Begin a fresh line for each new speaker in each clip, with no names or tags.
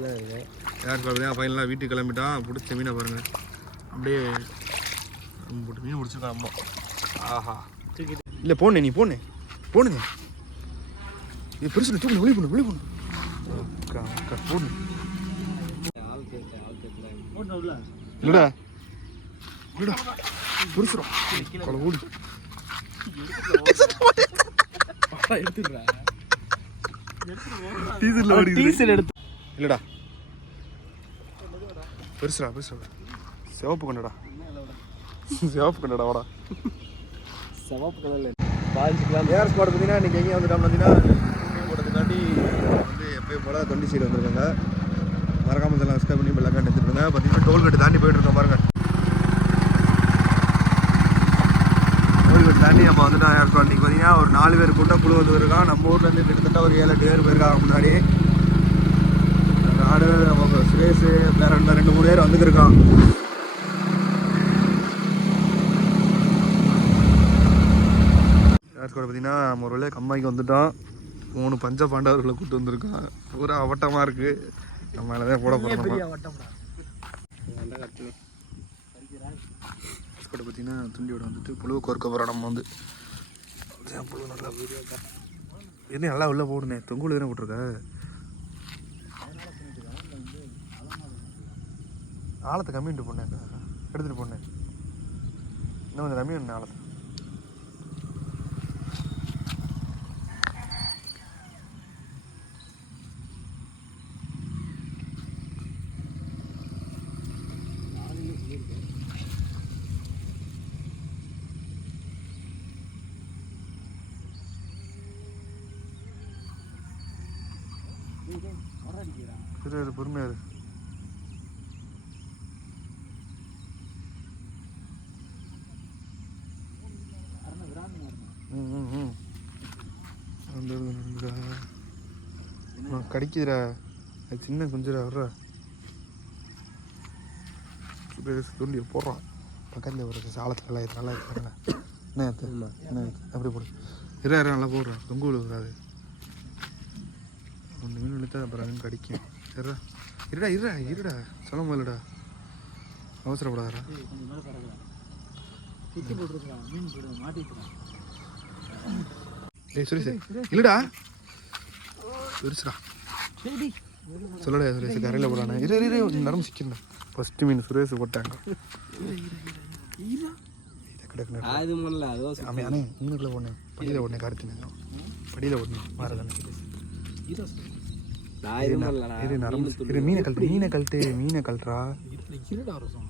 யார் பார்த்தா பையன்லாம் வீட்டுக்கு கிளம்பிட்டான். பிடிச்ச மீனை பாருங்க. அப்படியே போட்டு மீன் பிடிச்சிருக்கான் அம்மா. ஆஹா. இல்லை போனே நீ போனே. போனுங்க. இது பெருசு தூக்கு வெளியே போன வெளியே போன. அக்கா அக்கா போடு இல்லடா இல்லடா பெருசுடா. கொலை ஓடி டீசல்
எடுத்து
இல்லடா. பெருசுடா பெருசுடா. சிவப்பு கொண்டடா சிவப்பு கொண்டடா வாடா.
சிவப்பு கலர்ல பாஞ்சுக்கலாம்
ஏஆர் ஸ்குவாட் பார்த்தீங்கன்னா இன்றைக்கி எங்கேயும் வந்துட்டோம் பார்த்தீங்கன்னா போடுறதுக்காண்டி வந்து எப்பயும் போல தொண்டி சைடு வந்திருக்காங்க. மறக்காம இதெல்லாம் சப்ஸ்கிரைப் பண்ணி பெல்லாக்காண்டி எடுத்துருக்காங்க பார்த்தீங்கன்னா டோல்கேட் தாண்டி போயிட்டு இருக்கோம் பாருங்க. டோல்கேட் தாண்டி நம்ம வந்துட்டோம் ஏஆர் பார்த்தீங்கன்னா ஒரு நாலு பேர் கூட்டம் குழு வந்து இருக்கான் நம்ம ஊர்லேருந்து கிட்டத்தட்ட ஒரு ஏழு எட்டு பேர் போயிருக்காங்க முன்னாடி. நாடு நம்ம சுரேஷ் வேற ரெண்டு ரெண்டு மூணு பேர் வந்துருக்கான் யாருக்கு பார்த்தீங்கன்னா ஒரு வழியாக கம்மாய்க்கு வந்துட்டோம் மூணு பஞ்ச பாண்டவர்களை கூட்டு வந்திருக்கோம் பூரா அவட்டமாக இருக்குது நம்ம தான் போட போகிறோம் பார்த்தீங்கன்னா துண்டியோட வந்துட்டு புழுவை கோர்க்க போகிறோம் நம்ம வந்து. புழு நல்லா என்ன நல்லா உள்ளே போடுனே. தொங்குல தானே போட்டிருக்க? ஆழத்தை கம்மிட்டு போனேன். எடுத்துகிட்டு போனேன். இன்னும் கொஞ்சம் கம்மி பண்ணேன் ஆழத்தை இரு. பொறுமையாக இரு ம், ம், ம். வந்துடுது, வந்துடுதா. ஆ, கடிக்குதுடா அது சின்ன குஞ்சுடா வர்றா. தூண்டியை போடுறான் பக்கத்தில் ஒரு சாலத்தில் நல்லா இருக்கு. நல்லா இருக்கு பாருங்க என்ன? என்ன? அப்படி போடு. இரு இரு நல்லா போடுறான் தொங்கு விழுகாது ஒன்று மீன் விழுத்தா அப்புறம் மீன் கடிக்கும். இருடா இருடா இருடா இருடா. சொல்ல முடியலடா. அவசரப்படாதடா. டேய் சுரேஷ் இல்லடா. பெருசுடா சொல்லடா சுரேஷ் கரையில் போடானே இரு இரு நரம்பு சிக்கண்டா ஃபஸ்ட்டு மீன் சுரேஷ் போட்டாங்க.
அது பண்ணல அதுவும்
ஆமே அண்ணே மீனுக்குள்ளே போனேன் படியில் ஓடனே கார்த்தினே படியில் இரு நரம்பு. இரு மீனை கழட்டு மீனை கழட்டு மீனை கழட்டுறா.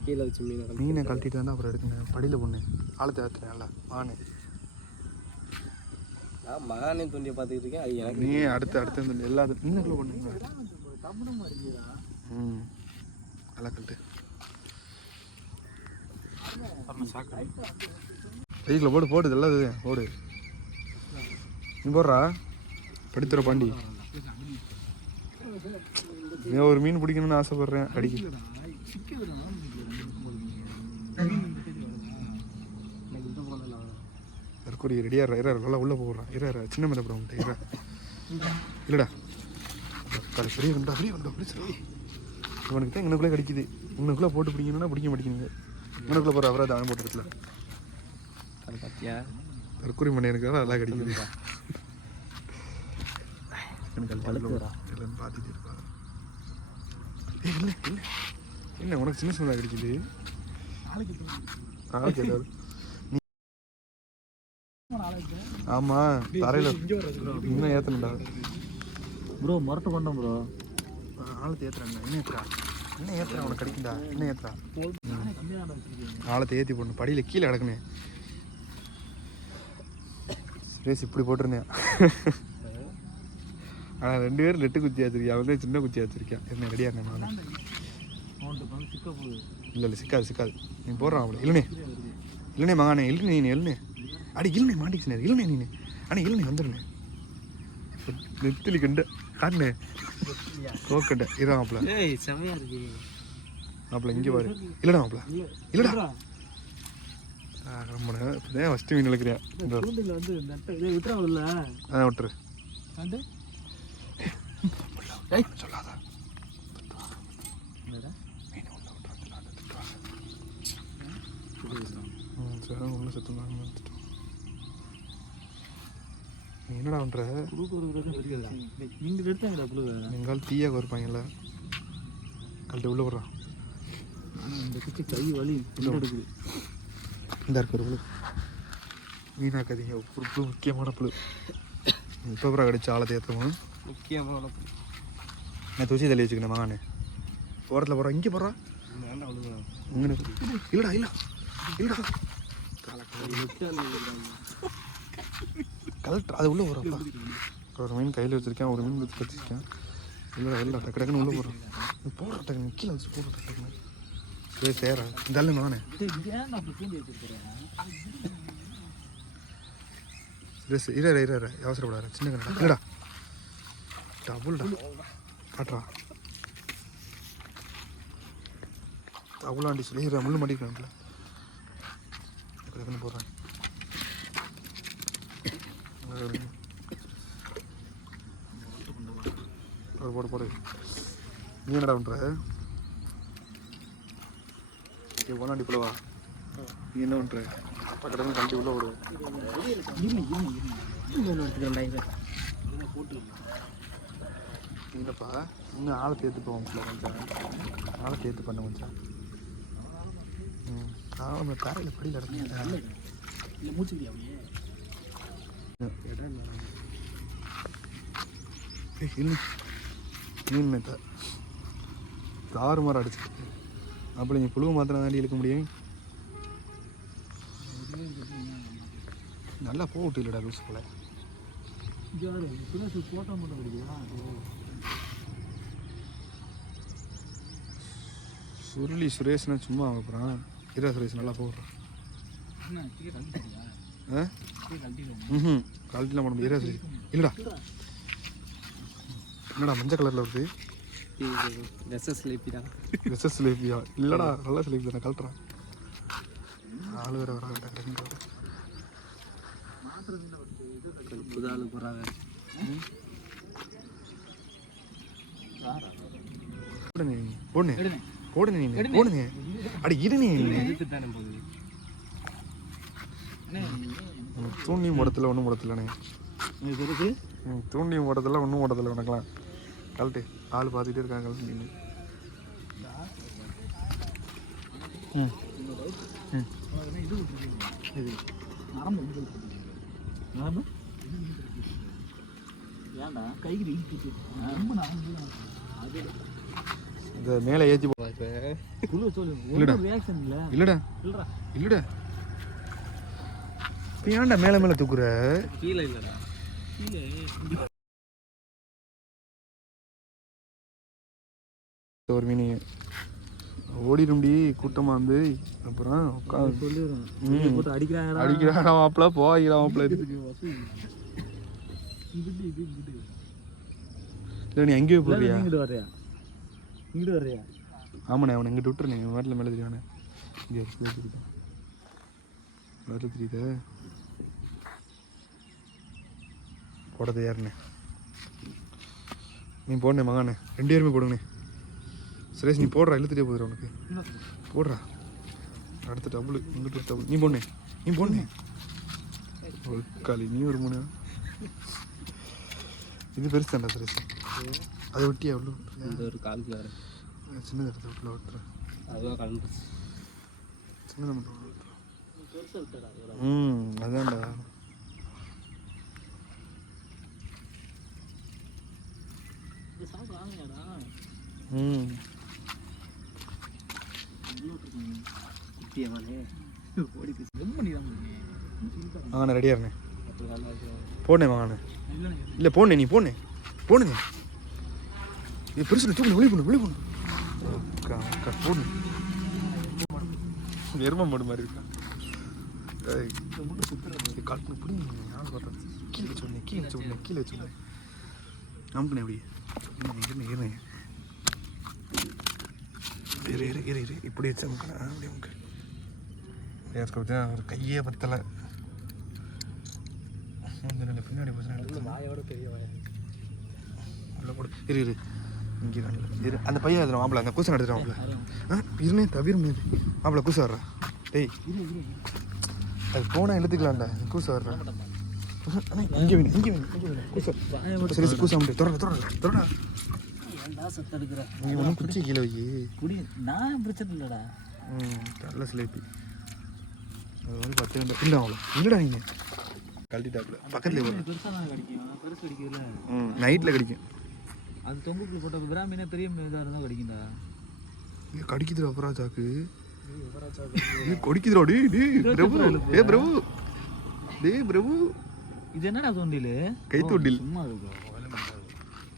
மீன்
மீனை கழட்டிட்டு வந்து அப்புறம் எடுக்கணும் படியில் போனேன் ஆழத்தை நல்லா மானு
நான் மகானே துண்டியை பார்த்துக்கிட்டு இருக்கேன். அது எனக்கு
நீ அடுத்து அடுத்து வந்து எல்லாத்தையும் மீனுக்குள்ளே போனீங்க ம். நல்லா கழட்டு. போடு போடு எல்லாம் இது போடு. நீ போடுறா. படித்துற பாண்டி. நீ ஒரு மீன் பிடிக்கணும்னு ஆசைப்படுறேன் அடிக்க. தற்கொலை ரெடியாக இரா நல்லா உள்ளே போடுறான் இரா சின்ன மேலே போட மாட்டேன் இரா. இல்லைடா. கலை பெரிய கண்டா பெரிய கண்டா பெரிய சரி. இவனுக்கு தான் இங்கனுக்குள்ளே கடிக்குது. இங்கனுக்குள்ளே போட்டு பிடிக்கணும்னா பிடிக்க மாட்டேங்குது. இங்கனுக்குள்ளே போகிற அவரை தான் போட்டு
அது பார்த்தியா
தற்கொலை மணி எனக்கு நல்லா கிடைக்குது. பார்த்துட்டு ஏய் இல்லை இல்லை. என்ன உனக்கு சின்ன சின்னதாக கிடைக்குது? நாளைக்கு ஏதாவது ஆமாம் தரையில் இன்னும் ஏற்றணும்டா
ப்ரோ மரட்டு பண்ணோம் ப்ரோ
ஆழத்தை ஏற்றுறாங்க என்ன ஏற்றுறா என்ன ஏற்றுறா உனக்கு கிடைக்குண்டா என்ன ஏற்றுறா ஆழத்தை ஏற்றி போடணும். படியில் கீழே கிடக்குனே சுரேஷ் இப்படி போட்டிருந்தேன் ஆனால் ரெண்டு பேரும் நெட்டு குத்தி வச்சிருக்கேன் அவன் வந்து சின்ன குத்தி வச்சிருக்கேன் என்ன ரெடியாக இருந்தேன் நான். இல்லை இல்லை சிக்காது சிக்காது. நீ போடுறான் அவளை. இல்லைனே இல்லைனே மகானே இல்லைனே நீ இல்லைனே அடி இல்லை மாட்டிக்கிச்சு இல்லை நீ ஆனால் இல்லை வந்துடுண்ணே நெத்திலி கண்டு காட்டுனே. கோக்கட்டை இதான் மாப்பிள.
செம்மையா இருக்கு.
மாப்பிள இங்கே பாரு. இல்லைடா மாப்பிள. இல்லைடா. ரொம்ப நேரம் இப்போ ஃபஸ்ட்டு மீன்
இழுக்கிறியா வந்து விட்டுறாவில்ல
ஆ விட்டுரு. சொல்லாதா. மீன் உள்ள விட்டுறாங்க என்னடா பண்ணுற
புழு இருக்கிறது நீங்கள் எடுத்தாங்கடா புழுவை
எங்கால் தீயாக இருப்பாங்கல்ல கழுத்து உள்ள விட்றான்
ஆனால் இந்த குச்சி கை வலி எடுக்குது
இந்த இருக்கிற புழு. வீணாக்காதீங்க. ஒரு புழு முக்கியமான புழு. இப்போ அப்புறம் கடிச்சு ஆளை தேர்த்தவும்
முக்கியமான
நான் தூசி தள்ளி வச்சுக்கணும் மகானு. ஓரத்தில் போகிறோம் இங்கே போகிறோம்
வேண்டாம்
இல்லைடா இல்லை. இல்லைடா. கலெக்டர் அது உள்ளே போகிறப்பா ஒரு மீன் கையில் வச்சிருக்கேன் ஒரு மீன் வச்சு வச்சிருக்கேன் இல்லைடா இல்லை டக்கு டக்குன்னு உள்ளே போகிறோம் நீ போடுற டக்கு கீழே வச்சு போடுற டக்குன்னு சரி சேரா சரி சரி இரு இரு இரு அவசரப்படாத. சின்ன கண்ணா. இல்லைடா டபுள்டா. காட்டுறா. டபுளாண்டி சொல்லி இரு முள்ளு மாட்டிக்கிறான்ல போடுறேன். போடு போடு போடு. நீ என்னடா பண்ணுற ஏ ஒன்னாண்டி புலவா நீ என்ன பண்ணுற பக்கத்தில் கண்டி உள்ள விடுவோம் இல்லைப்பா இன்னும் ஆளை தேர்த்து போவோம் கொஞ்சம். ஆளை தேர்த்து பண்ண கொஞ்சம். ம் ஆமாம் காரையில் படி கிடக்கு
இல்லை மூச்சு அப்படியே
மீன் மேத்தா தாறு மரம் அடிச்சிருக்கு அப்படி நீங்கள் புழுவை மாத்திரம் தாண்டி இழுக்க முடியும் நல்லா போட்டு இல்லைடா லூஸ் போல
போட்டோ மட்டும்
சுருளி சுரேஷ்னா சும்மா வாங்க போகிறான் இரா சுரேஷ் நல்லா போடுறான். ம் குவாலிட்டிலாம் பண்ண முடியாது. இல்லைடா. என்னடா மஞ்சள் கலரில் வருது?
எஸ்எஸ்
ஸ்லேப்பியா இல்லைடா நல்ல ஸ்லேப் தானே கழட்டுறான் ஆள் வேறு வராங்க
புதாலு போகிறாங்க
போடுங்க நீ. போடுங்க நீ. போடுங்க அடி இரு தூண்டியும் போடத்தில் ஒன்றும்
இருக்கு
ம் தூண்டியும் போடத்தில் ஒன்றும் போடத்தில் உனக்கெல்லாம் கழட்டு ஆள் பார்த்துக்கிட்டே இருக்காங்க கழட்டு ம். ம்.
இது நரம்பு ஏன்டா? ரொம்ப நரம்பு அது
இந்த மேலே ஏற்றி போ.
குழு சொல்லு
இல்லடா. இல்லைடா.
இல்லடா.
ஏன்டா மேலே மேலே தூக்குற?
கீழே இல்லடா. கீழே
ஒரு மீன். ஓடிடும்டி கூட்டமாக வந்து. அப்புறம் உட்காந்து
சொல்லிடுறேன்.
ம்.
போட்டு அடிக்கிறாங்கடா.
அடிக்கிறான் மாப்பிள்ள போகிறான் மாப்பிள்ள
இங்கிட்டு இங்கிட்டு
இல்லை நீ எங்கேயோ போறியா?
இங்கிட்டு வர்றியா? இங்கிட்டு வர்றியா?
ஆமாண்ணே அவனை எங்கிட்ட விட்டுருண்ணே வீட்டில் மேலே தெரியானே இங்கே வேறு தெரியுது. போட தயாருண்ணே நீ போடணே மகானே. ரெண்டு பேருமே போடுங்கண்ணே. சுரேஷ் நீ போடுறா இழுத்துட்டே போதுற உனக்கு போடுறா. அடுத்த டபுள் இங்கிட்ட டபுள் நீ போடணே நீ போடணே ஒரு காலி நீ ஒரு மூணு. இது பெருசு தாண்டா சுரேஷ். அதை விட்டுறியா?
இந்த ஒரு கால்குலர்
சின்னது எடுத்து உள்ள விட்டுறேன்
அதுதான் கலந்து
சின்னதை மட்டும் ம் அதான்டா ம். வாங்கண்ணே ரெடியாக இருண்ணே. போடணே வாங்கண்ணே. இல்லை போடணே நீ போடணே போடுங்க இது பெருசு தூக்கணும் வெளியே போகணும் வெளியே போகணும். அக்கா அக்கா போடணும் எரும மாடு மாதிரி இருக்கா? கீழே விடுங்க, கீழே விடுங்க, கீழே வச்சு விடுங்க. அமுக்குண்ணே அப்படி இருங்க இருங்க இரு. இரு இரு இரு இப்படி வச்சு அமுக்கணும் அப்படி அமுக்கு. ஏற்க வச்சா ஒரு கையே பத்தலை. பின்னாடி இரு இரு. இங்கே இரு. அந்த பையன் அதில் மாப்பிள. அந்த கூசன் எடுத்துட்டு மாப்பிள. ஆ இருனே தவிர முடியாது. மாப்பிள கூச வர்றா. டேய். அது போனால் எடுத்துக்கலாம்டா கூச வர்றேன் இங்கே வேணும் இங்கே வேணும் இங்கே வேணும் கூச சரி சரி கூச முடியும் தொடர தொடர தொடர
ஏன்டா சத்து எடுக்கிற
நீ ஒன்றும் குச்சி கீழே வை
குடி நான் பிரச்சனை இல்லைடா
ம் நல்ல சிலேபி அது வந்து பத்து ரெண்டு இல்லை அவ்வளோ இல்லைடா நீங்கள் கழட்டிட்டாப்புல பக்கத்துலேயே வரும்
பெருசாக தான் கிடைக்கும் பெருசு கிடைக்கல
ம் நைட்டில் கடிக்கும்
அது தொங்குக்குள்ள போட்ட பிராமினா பெரிய இதாக இருந்தால் கிடைக்கும்டா
ஏய், கடிக்குதுடா அப்புறம் சாக்கு ஏய், கடிக்குதுடா டேய் டேய் பிரபு டே பிரபு டேய் பிரபு
இது என்னடா தோண்டில்?
கை தூண்டில்.
சும்மா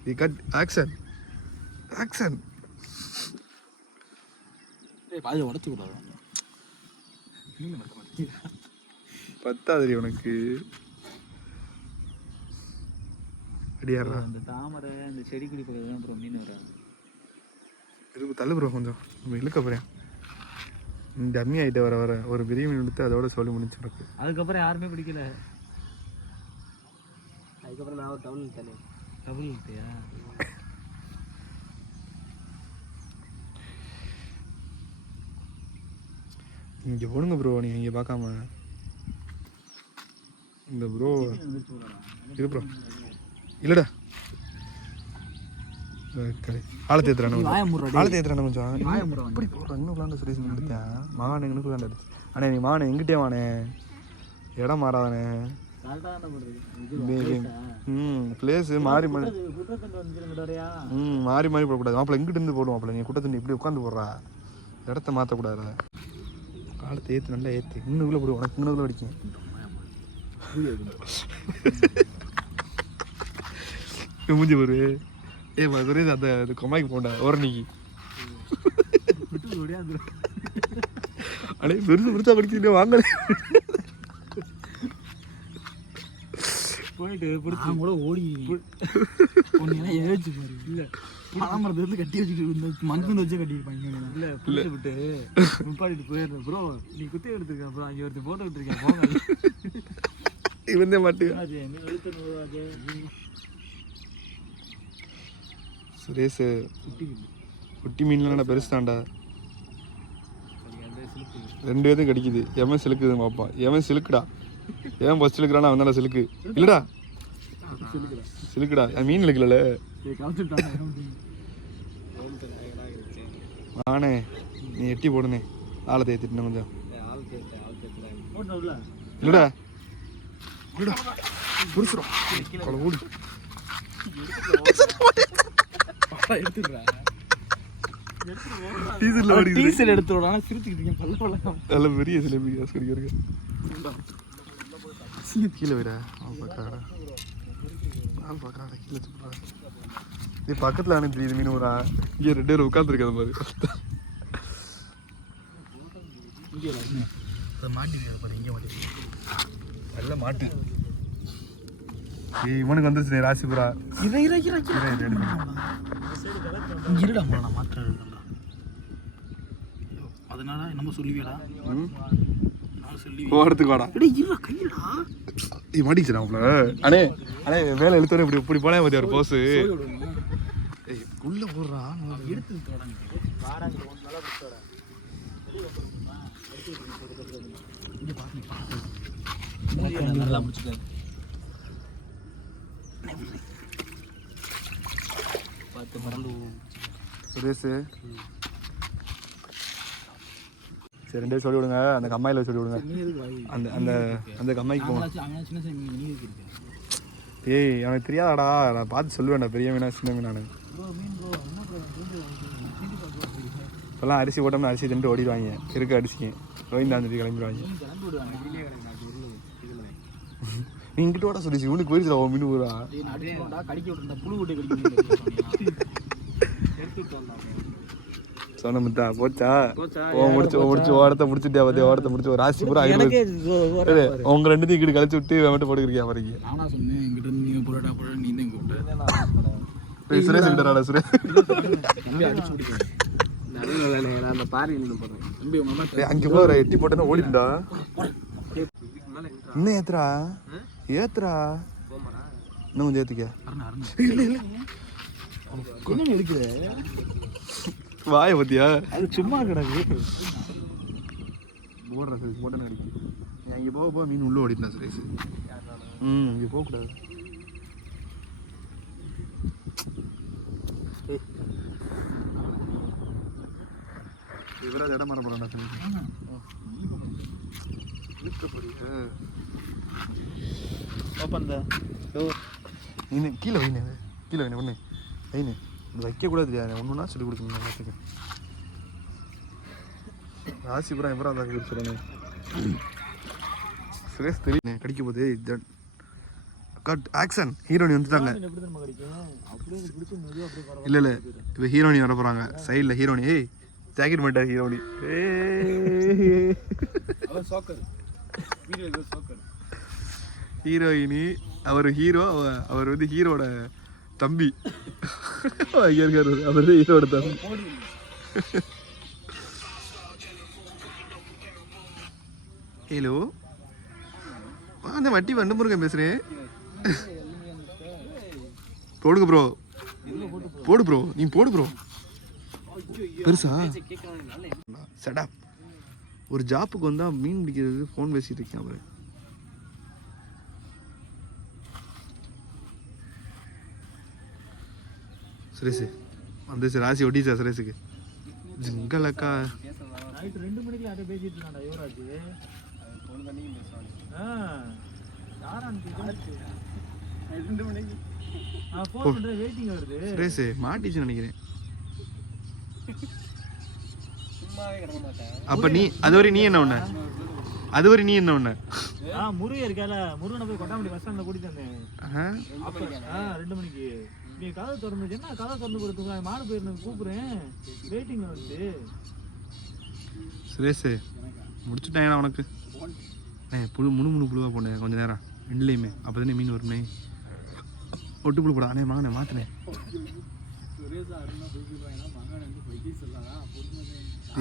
நீ கட் ஆக்ஷன். ஆக்ஷன்.
பாதி உடச்சி விடாது
பத்தாதிரி உனக்கு. அடியாடுறா
அந்த தாமரை அந்த செடி கொடி பக்கத்துல அப்புறம் மீன் வர
இது தள்ளு ப்ரோ கொஞ்சம். நம்ம இழுக்க போகிறேன் அம்மி ஆகிட்ட வர வர ஒரு பெரிய மீன் எடுத்து அதோட சொல்லி முடிச்சு
அதுக்கப்புறம் யாருமே பிடிக்கல. அதுக்கப்புறம் நான் ஒரு டவுல் தானே டபுள் இல்லையா
இங்கே போடுங்க ப்ரோ நீங்கள் இங்கே பார்க்காம. இந்த ப்ரோ இது ப்ரோ இல்லைடா. நீ மகான் எங்கிட்டே வானே இடம் மாறாதானே பிளேஸு மாறி மாறி. ம் மாறி மாறி போடக்கூடாது. மாப்பிள்ள இங்கிட்டு இருந்து போடுவோம் மாப்பிள்ள. நீ குட்டத்தண்ணி இப்படி உட்காந்து போடுறா. இடத்த மாற்றக்கூடாது காலத்தை ஏற்று நல்லா ஏற்று இன்னுக்குள்ளே போடு. உனக்கு இன்னுக்குள்ளே அடிக்கும் மூஞ்சி ஒரு ஏ சுரேஷ் அந்த கொமாய்க்கு போண்டா. ஓரணிக்கு. அடே பெருசு பெருசா படிச்சுட்டு வாங்கல.
போயிட்டு நான் கூட ஓடி ஒன்று ஏச்சு பாரு. இல்லை பழமரத்தை வந்து கட்டி வச்சுட்டு இந்த மண் வச்சு கட்டியிருப்பாங்க இல்லை பிள்ளை விட்டு நிப்பாட்டிட்டு போயிடுறேன் ப்ரோ நீ குத்தி எடுத்துருக்க ப்ரோ அங்கே ஒருத்தர் போட்டோ எடுத்துருக்கேன் போங்க.
மாட்டு சுரேஷ் குட்டி மீன்லாம் பெருசு தான்டா ரெண்டு பேரும் கடிக்குது. எவன் சிலுக்குது பார்ப்பான் எவன் சிலுக்குடா? எவன் ஃபஸ்ட் சிலுக்குறானா அவன் சிலுக்கு. இல்லடா. சிலுக்குடா. மீன் இழுக்கல நானே நீ எட்டி போடுனே. ஆளை தேத்திட்டு கொஞ்சம். இல்லடா. இல்லடா. புரிச்சுடும் கொலை ஓடு.
டீசல் எடுத்து விடாம சிரிச்சுக்கிட்டு பல்ல பல்ல
நல்ல பெரிய சிலேபி காசு கிடைக்கிறக்கு கீழே விட. அவன் பார்க்குறாடா நான் பார்க்குறாடா கீழே சொல்கிறான் இது பக்கத்தில் அனுப்பி தெரியுது மீன் ஊரா? இங்கே ரெண்டு பேரும் உட்காந்துருக்காத மாதிரி.
மாட்டிருக்காது பாரு இங்கே மாட்டிருக்கு
நல்ல மாட்டு. ஏய் இவனுக்கு வந்துருச்சு ராசிபுரா
இதை இரை இரை
இரு.
இங்கே இருடா நான் மாத்திரம் அதனால நம்ம சொல்லுவியடா.
ஓரத்துக்கு வாடா. மாட்டிச்சுடா அவங்கள அண்ணே அண்ணே மேலே இழுத்தோட இப்படி இப்படி போனே ஒரு போஸு உள்ள போடுறா
எடுத்து தொடங்க வாடாங்க ஒன்று நல்லா பிடிச்சோட இங்கே பாருங்க நல்லா பிடிச்சிக்காது பார்த்து பரண்டு
சுரேஷ் சரி ரெண்டே சொல்லி விடுங்க அந்த கம்மாயில் சொல்லி விடுங்க அந்த அந்த அந்த கம்மாய்க்கு
அவனா
ஏய் எனக்கு தெரியாதாடா. நான் பார்த்து சொல்லுவேன்டா பெரிய மீனா சின்ன மீனானு இப்போல்லாம் அரிசி போட்டோம்னா அரிசி தின்ட்டு ஓடிடுவாங்க. இருக்க அரிசிக்கு. ரோஹிந்தாந்து கிளம்பிடுவாங்க. நீ இங்கிட்டு வாடா சுரேஷ். உனக்கு போயிருச்சா உன் மீன் ஊரா.
கடிக்க விட்டுருந்தா புழு விட்டு கடிக்க
சொன்ன முத்தா போச்சா?
போச்சா?
ஓ முடிச்சு முடிச்சு ஓரத்தை முடிச்சுட்டே பார்த்து ஓரத்தை முடிச்சு ஒரு ராசி பூரா ஆகிடுது உங்க ரெண்டுத்தையும் இங்கிட்டு கழிச்சு விட்டு இவன் மட்டும் போட்டுக்கிறீங்க பாருங்க
நானா சொன்னேன் எங்கிட்ட இருந்து நீங்க புரோட்டா புரோட்டா நீ தான் கூப்பிட்ட.
சுரேஷ் கிட்டடா சுரேஷ் அங்க போற எட்டி இன்னும் ஏத்துறா. ஏத்துறா? இன்னும் கொஞ்சம் ஏத்துக்க
அருண் அருண்.
இல்ல இல்ல.
என்ன இருக்குது
வாய பத்தியா
அது சும்மா கிடக்கு.
போடுற சரி போட்டேன்னு அடிக்கு. நீ இங்கே போக போக மீன் உள்ளே ஓடிட்டா சுரேஷ் ம். இங்கே போகக்கூடாது. இவராஜ் இடம் மரம் போகிறாண்டா சுரேஷ் இழுக்கப்படுங்க
ஓப்பன் த டோர்
நீ கீழே வைனே கீழே வைனே ஒன்று வைனே வைக்கக்கூடாது தெரியாது. ஒன்றுனா சொல்லி கொடுக்கணும். எல்லாத்துக்கும். ராசிபுரம் எப்பறம் அந்த சொல்லுங்க. சுரேஷ் தெரியும் கடிக்க போதே கட் ஆக்ஷன் ஹீரோனி வந்துட்டாங்க. இல்லை இல்லை. இப்போ ஹீரோனி வர போகிறாங்க சைடில் ஹீரோனி ஏய் ஜாக்கெட் பண்ணிட்டார் ஹீரோனி ஹீரோயினி அவர் ஹீரோ அவர் வந்து ஹீரோட தம்பி. இருக்காரு அவர் ஹீரோட தம்பி. ஹலோ? அந்த வட்டி வண்டு முருகன் பேசுகிறேன் போடுங்க ப்ரோ. போடு ப்ரோ. நீ போடு ப்ரோ. பெருசா? சடா ஒரு ஜாப்புக்கு வந்தா மீன் பிடிக்கிறது ஃபோன் பேசிட்டு இருக்கேன் அவரு. சுரேஷ் வந்துச்சு ராசி ஒட்டிச்சா சுரேஷுக்கு ஜிங்கலக்கா.
நைட்டு ரெண்டு மணிக்கு யார்ட்ட பேசிட்டு இருந்தாடா யுவராஜ்? ஆ. யாரான்னு ரெண்டு மணிக்கு. ஆ ஃபோன் பண்ணுறேன் வெயிட்டிங் வருது.
சுரேஷ் மாட்டிச்சு நினைக்கிறேன். அப்ப நீ அதுவரை நீ என்ன ஒண்ண அதுவரை நீ என்ன ஒண்ண
ஆ முருகன் இருக்கால முருகனை போய் கொட்டாமடி பஸ் ஸ்டாண்ட்ல கூட்டிட்டு வந்தேன். ரெண்டு மணிக்கு. நீ கதை திறந்துச்சு என்ன கதை திறந்து கொடுத்துங்க? மாடு போயிருந்தேன் கூப்பிடுறேன். வெயிட்டிங் வந்து
சுரேஷ் முடிச்சுட்டேன் உனக்கு. ஏ புழு முழு முழு புழுவா போனேன் கொஞ்ச நேரம். ரெண்டுலேயுமே. அப்போ தானே மீன் வருமே ஒட்டு புழு போடா. அண்ணே வாங்கண்ணே மாத்தினேன்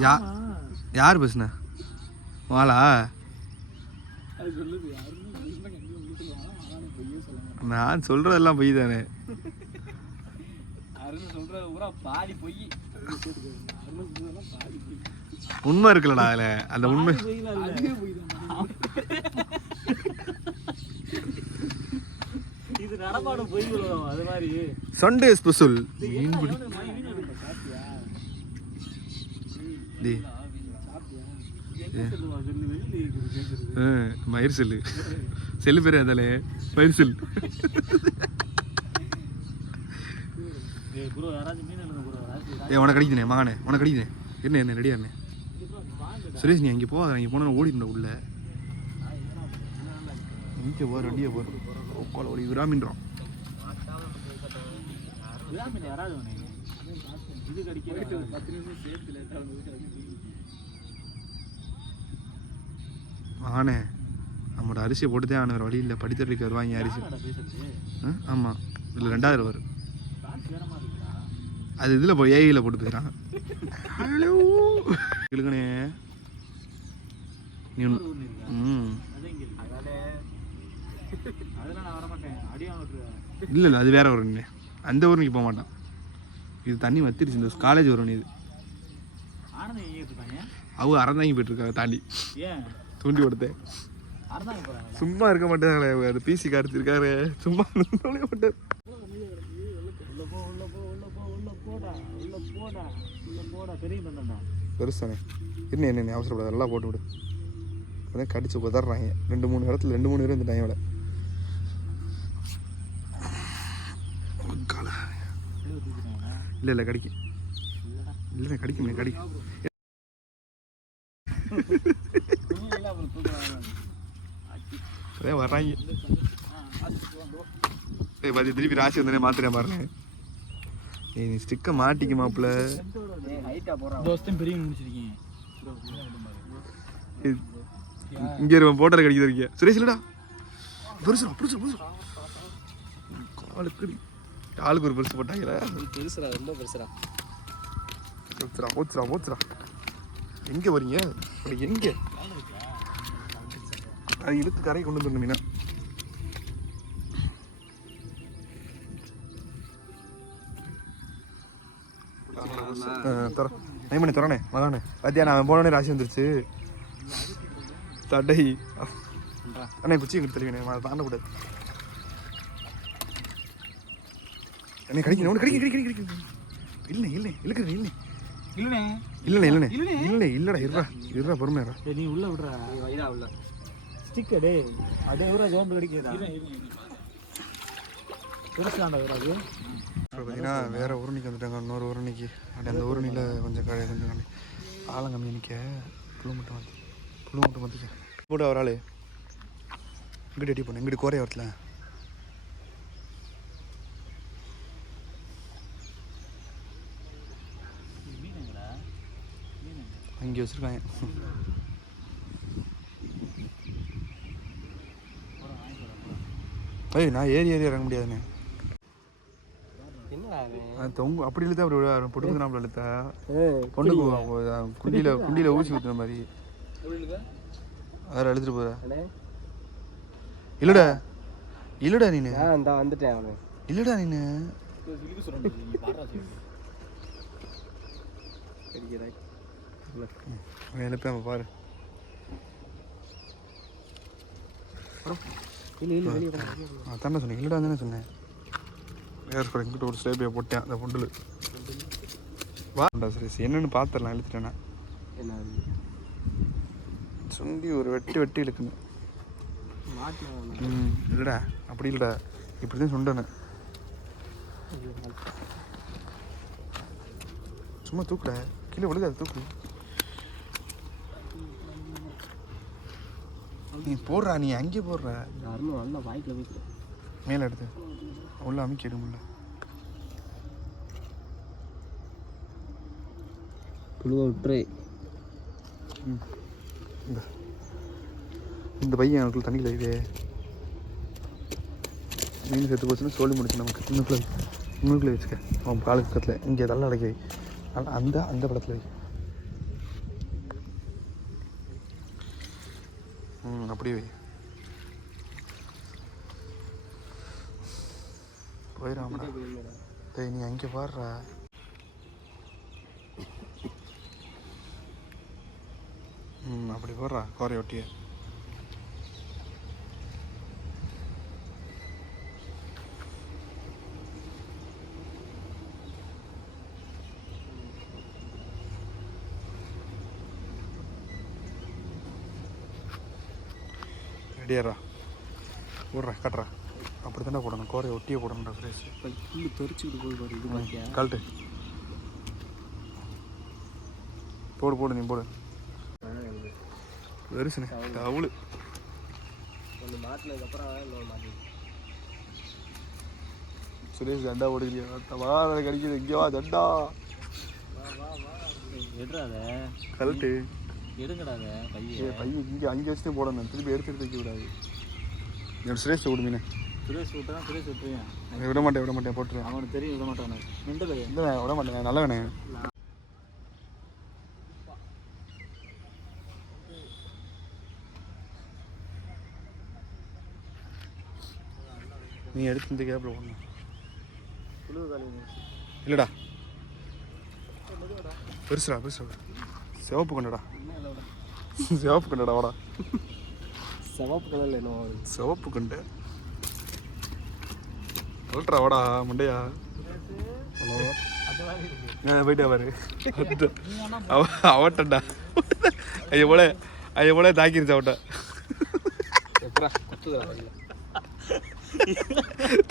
யா யார் பேசுன? வாளா நான் சொல்றதெல்லாம் பொய் தானே உண்மை இருக்குல்லடா அதுல. அந்த உண்மை
இது நடமாடும் பொய் அது மாதிரி.
Sunday special. மீன் பிடி
சொல்லு
மயிர் செல்லு. செல்லு பேர் அதாலே மயிர் செல்
ஏய் ப்ரோ யாராச்சும் மீன் எடுங்க ப்ரோ யாராச்சும்
ஏ உனக்கு அடிக்கிறேன் மகானே உனக்கு அடிக்கிறேன் என்ன என்ன ரெடியா என்ன? சுரேஷ் நீ அங்கே போகாத இங்கே போனால் ஓடிட்டு உள்ள. இங்கே போகிற வண்டியை போகிற உட்கால ஓடி விராமின்றோம் மகானே நம்மளோட அரிசியை போட்டுதே ஆன வேறு வழி இல்லை. படித்தட்டுக்கு வருவாங்க அரிசி. ஆமாம் இல்லை ரெண்டாயிரம் வரும்
காசு வேற மாதிரி இருக்குடா
அது இதில் போய் ஏஐயில் போட்டு போயிடறான் ஹலோ இழுக்கணே. நீ ம். இல்லை இல்லை அது வேற ஒரு நீ. அந்த ஊருக்கு போக மாட்டான். இது தண்ணி வத்திருச்சு இந்த காலேஜ் வரும் இது. அவங்க அறந்தாங்கி போயிட்டுருக்காங்க தாண்டி. தூண்டி கொடுத்த
அறந்தாங்க போகிறாங்க
சும்மா இருக்க மாட்டாங்களே அது பிசி கார்த்திருக்காரு சும்மா நின்னோடே மாட்டார்
உள்ள போ உள்ள போ உள்ள போ உள்ள போடா உள்ள போடா உள்ள போடா தெரியும் பண்ணடா
பெருசானே. என்ன என்ன அவசரப்படாது. எல்லாம் போட்டு விடு. அதான் கடிச்சு உதறாங்க ரெண்டு மூணு இடத்துல ரெண்டு மூணு பேர் இந்த டைமில் இல்லை இல்லை கடிக்கும் இல்லை கடிக்கும் கடிக்கும் அதே வர்றாங்க. திருப்பி ராசி வந்தனே மாத்திரேன் பாருங்க ஏய் நீ ஸ்டிக்கை மாட்டிக்க மாப்பிள்ள.
தோஸ்தான் பெரிய முடிச்சிருக்கீங்க.
இங்க இருவன் போட்டோல கடிக்கிறது இருக்கியா சுரேஷ் இல்லடா. பெருசு பெருசு பெருசு காலுக்கு ஆளுக்கு ஒரு பெருசு போட்டாங்களே.
பெருசுடா ரொம்ப பெருசுடா.
ஓச்சுரா ஓச்சுரா ஓச்சுரா எங்க வரீங்க எங்க? அது இழுத்து கரை கொண்டு வந்து தர நைமணி தரனே மகானே பாத்தியா நான் அவன் போனோடனே ராசி வந்துருச்சு. தடை. அண்ணே குச்சி எங்கிட்ட தெரியும் அதை தாண்டக்கூடாது அண்ணே கிடைக்கணும் ஒன்று கிடைக்கும் கிடைக்கும் கிடைக்கும் இல்லை இல்லை இழுக்கிறது இல்லை
இல்லைண்ணே.
இல்லைண்ணே. இல்லைண்ணே இல்லை இல்லைடா இருடா இருடா பொறுமையாடா
நீ உள்ள விடுறா. வயிறா உள்ள. ஸ்டிக் டே அதே ஊரா ஜோம்பு கடிக்கிறா பெருசாண்டா
வேறு ஊரணிக்கு வந்துட்டாங்க இன்னொரு ஊரணிக்கு அப்படி அந்த ஊர் நில கொஞ்சம் கடை கொஞ்சம் கம்மி. ஆழம் கம்மி நிற்க புழு மட்டும் வந்து புழு மட்டும் வந்துச்சு போட்டு ஒரு ஆள். இங்கிட்டு எட்டி போனேன் இங்கிட்டு கோரைய வரல அங்கே வச்சுருக்காங்க. ஏய் நான் ஏறி ஏறி இறங்க முடியாதுண்ணே. தொங்கு அப்படி இழுத்தா அப்படி விழுவாரு? பொட்டு நாம இழுத்தா பொண்ணுக்கு குண்டியில் குண்டியில் ஊசி ஊற்றுன மாதிரி. வேறு எழுத்துட்டு போற. இல்லடா. இல்லடா நீனு.
வந்துட்டேன் அவனு.
இல்லடா நீனு. எழுப்ப பாரு. அதானே சொன்னேன். இல்லடா தானே சொன்னேன். வேறு கூட எங்கிட்ட ஒரு ஸ்லேபியை போட்டேன் அந்த பொண்டில். வாடா சுரேஷ் என்னன்னு பார்த்துடலாம் இழுத்துட்டேன்னா.
என்ன
சுண்டி ஒரு வெட்டி வெட்டி
மாட்டில்
ம் இல்லைடா அப்படி இல்லைடா. இப்படி தான் சுண்டனேன் சும்மா தூக்குடா. கீழே விழுகாது தூக்கு. நீ போடுறா நீ அங்கே போடுற.
அருணும் நல்லா வாய்க்கில் போய்க்கு
மேலே எடுத்து. உள்ள அமைக்கிடு உள்ள
புழுவை விட்டுரு.
இந்த. இந்த பையன் எனக்குள்ள தண்ணியில் இதே. மீன் செத்து போச்சுன்னா சோழி முடிச்சு நமக்கு. இன்னுக்குள்ள இன்னுக்குள்ள வச்சுக்க. அவன் காலுக்கு பக்கத்தில். இங்கே தள்ள அடக்கி வை. ஆனா அந்த அந்த படத்தில் வை. ம் அப்படியே வை. போயிடாமடா டேய் நீ அங்கே பாடுறா ம் அப்படி போடுறா கோரை ஒட்டிய ரெடியாரா போடுறா கட்டுறா அப்படி தானே போடணும்? கோரையை ஒட்டியே போடணும்டா ஃப்ரேஸ்
புல்லு தெரிச்சுக்கிட்டு போய் பாரு இது பாக்கியா
கழட்டு. போடு போடு நீ போடு. வெறுசுனே டவுளு.
ஒன்று மாட்டினதுக்கப்புறம் இன்னொரு மாட்டி.
சுரேஷ் தண்டா ஓடுறியா வாழை கடிக்குது. இங்கே வா தண்டா
எடுறாத.
கழட்டு.
எடுங்கடாத பைய.
ஏ பையன் இங்கே அங்கே வச்சுட்டு போடணும். திருப்பி எடுத்து எடுத்து வைக்க கூடாது. என்னோட சுரேஷ் விடு மீனே.
சுரேஷ் விட்டா சுரேஷ் விட்டுருவேன்
விட மாட்டேன் விட மாட்டேன் போட்டுருவேன்.
அவனுக்கு தெரியும் விட மாட்டானு. மெண்டல்
இல்லை விட மாட்டேன். நல்லவனே. நீ எடுத்து இந்த கேப்பில் போடணும். இல்லைடா. பெருசுடா பெருசுடா. சிவப்பு கொண்டடா சிவப்பு கொண்டடா வாடா.
சிவப்பு கலரில் என்ன
சிவப்பு கொண்டு சொல்றா வாடா மண்டையா. போயிட்டே பாரு. அவ அவட்டண்டா. ஐய போல. ஐய போல தாக்கிருச்சு அவட்ட.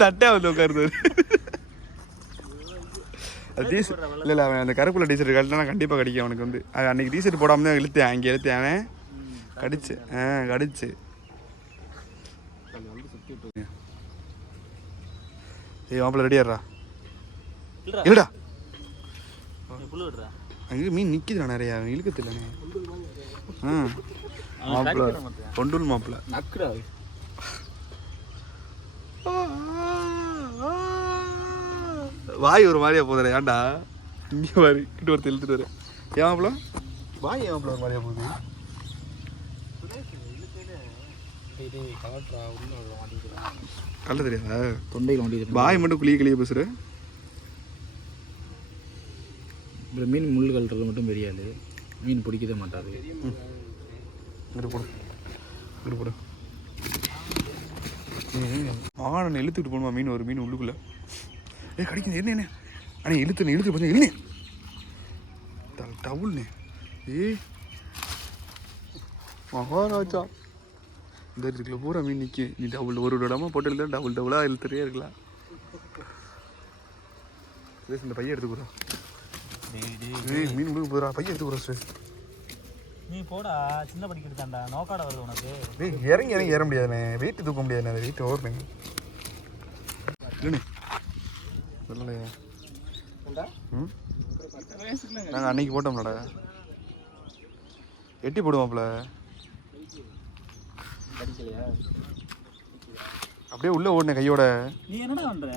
தட்டே வந்து உட்காருது. அது டீசர் இல்லை இல்லை அவன் அந்த கருப்புல டீஷர்ட் கட்டினா கண்டிப்பாக கடிக்கும் அவனுக்கு வந்து. அது அன்னைக்கு டீஷர்ட் போடாமல் தான் இழுத்தேன் அங்கே இழுத்தேன் அவன். கடிச்சு. ஆ கடிச்சு. ஏய் மாப்பிள்ள ரெடியாடுறா
இல்லடா.
அங்கே மீன் நிற்கிதுடா நிறையா. இழுக்கத்தில்லண்ணே ஆ. மாப்பிள்ள. கொண்டூல் மாப்பிள்ள.
நக்குடா
வாய் ஒரு மாதிரியா போதுடா ஏன்டா? இங்கே பாரு கிட்ட ஒருத்தர் இழுத்துட்டு வர ஏன் மாப்பிள்ள? வாய் ஏன் மாப்பிள்ள ஒரு மாதிரியா போகுது? கல்ல தெரியாதா?
தொண்டையில் மாட்டிக்கிறேன்
வாய் மட்டும் கிளிய கிளிய பேசுற.
இந்த மீன் முள் கலட்டுறது மட்டும் பெரியாள் மீன் பிடிக்கவே மாட்டாது.
இங்கிட்டு போடு. இங்கிட்டு போடு. ஆன இழுத்துட்டு போகணுமா மீன் ஒரு மீன் உள்ளுக்குள்ள? ஏ கடிக்குது என்ன என்ன? அண்ணே இழுத்து இழுத்து போச்சு இல்லைண்ணே டவுல்ண்ணே ஏ மகாராஜா. இந்த இதுக்குள்ள பூரா மீன் நிற்கி நீ டபுள் ஒரு இடமா போட்டு எழுத டபுள் டபுளாக இழுத்துட்டே இருக்கலாம். சுரேஷ் இந்த பையன் எடுத்து போகிறா ஏய் மீன் உள்ளுக்கு போகிறா பையன் எடுத்து போகிறா சுரேஷ்.
நீ போடா. சின்ன படிக்க எடுத்தாண்டா நோக்காட வருது உனக்கு.
டேய் இறங்கி இறங்கி ஏற முடியாதுண்ணே. வெயிட் தூக்க முடியாதுண்ணே. அந்த வெயிட் ஓடுனே இல்லைண்ணே. சொல்லலையா. ம்? நாங்கள் அன்னைக்கு போட்டோம்லடா. எட்டி போடுவோம்ல அப்படியே உள்ளே ஓடினேன் கையோட.
நீ என்னடா பண்ற?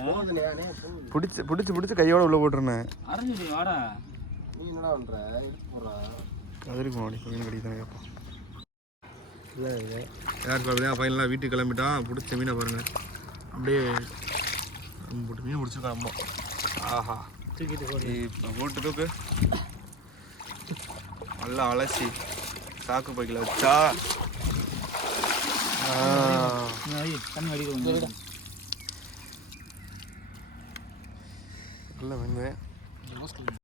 பிடிச்சி பிடிச்சி பிடிச்சி கையோட உள்ளே போட்டுருந்தேன்
அரைஞ்சு வாடா.
அது இருக்கும் அப்படி மீன் கடிக்கு கேட்போம் யார் சொல்லுங்க ஃபைனலாக வீட்டுக்கு கிளம்பிட்டான் பிடிச்ச மீனை பாருங்க. அப்படியே போட்டு மீன் பிடிச்சிருக்கான் அம்மா ஆஹா.
தூக்கிட்டு போடு.
இப்போ போட்டு தூக்கு. நல்லா அலசி. சாக்கு பைக்கில் வச்சா.
நீ தண்ணி அடிக்கிறோம்
நல்ல வெண்மை